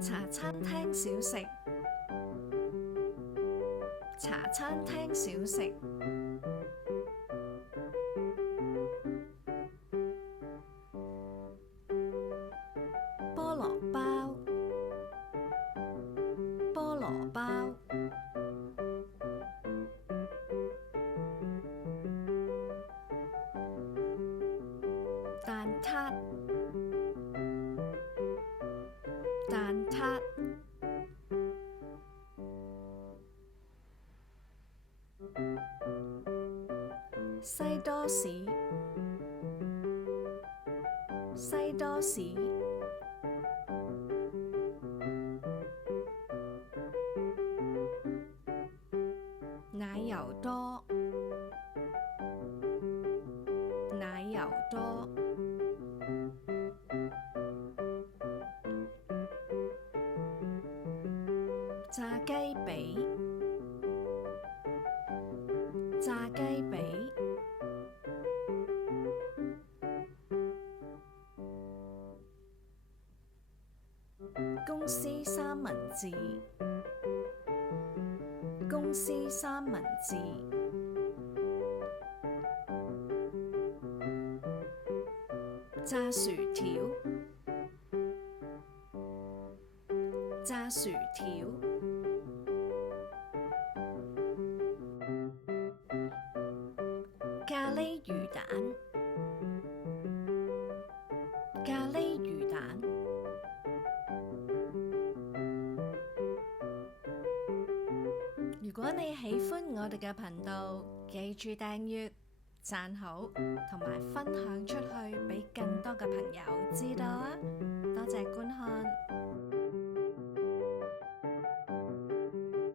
茶餐廳小食，茶餐廳小食，菠蘿包，菠蘿包，蛋撻，蛋撻，西多士，西多士，奶油多，奶油多，炸雞髀，炸雞髀，公司三文治，公司三文治，炸薯條，炸薯條，咖喱魚蛋，咖喱魚蛋。如果你喜歡我哋嘅頻道，記住訂閱、讚好同埋分享出去俾更多嘅朋友知道啊！多謝觀